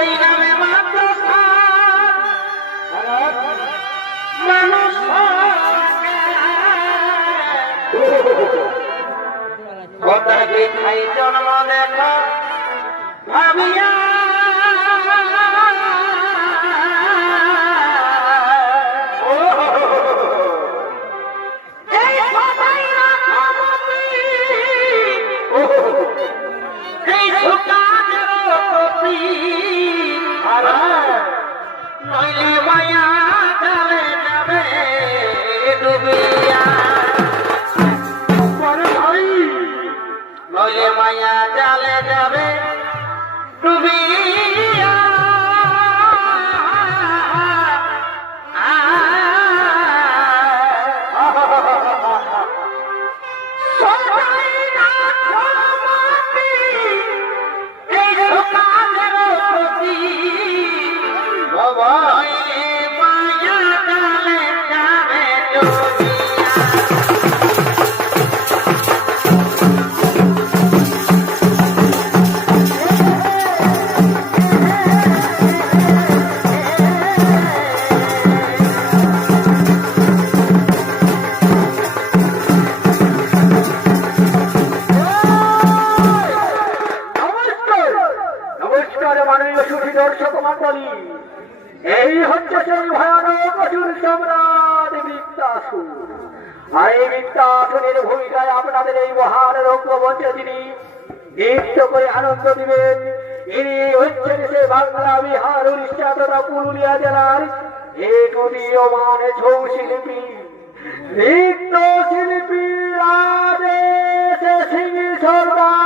এই নামে মাত্র মানুষ কথা দেখাই জন্ম দেখো ভাবিয়া নইলে মায়া জালে যাবে ডুবিয়া নইলে মায়া জালে যাবে ডুবিয়া এই হচ্ছে সেই ভয়ানক অসুর সম্রাট বৃত্তাসুর। আর এই বৃত্তাসুরের ভূমিকায় আপনাদের এই মহান রঙ্গমঞ্চে যিনি নৃত্য করে আনন্দ দিবেন, ইনি হচ্ছেন সে বাংলা, বিহার, উড়িষ্যা তথা পুরুলিয়া জেলার এক উদীয়মান ছৌ শিল্পী, নৃত্য শিল্পী রাজেশ সিং সরকার।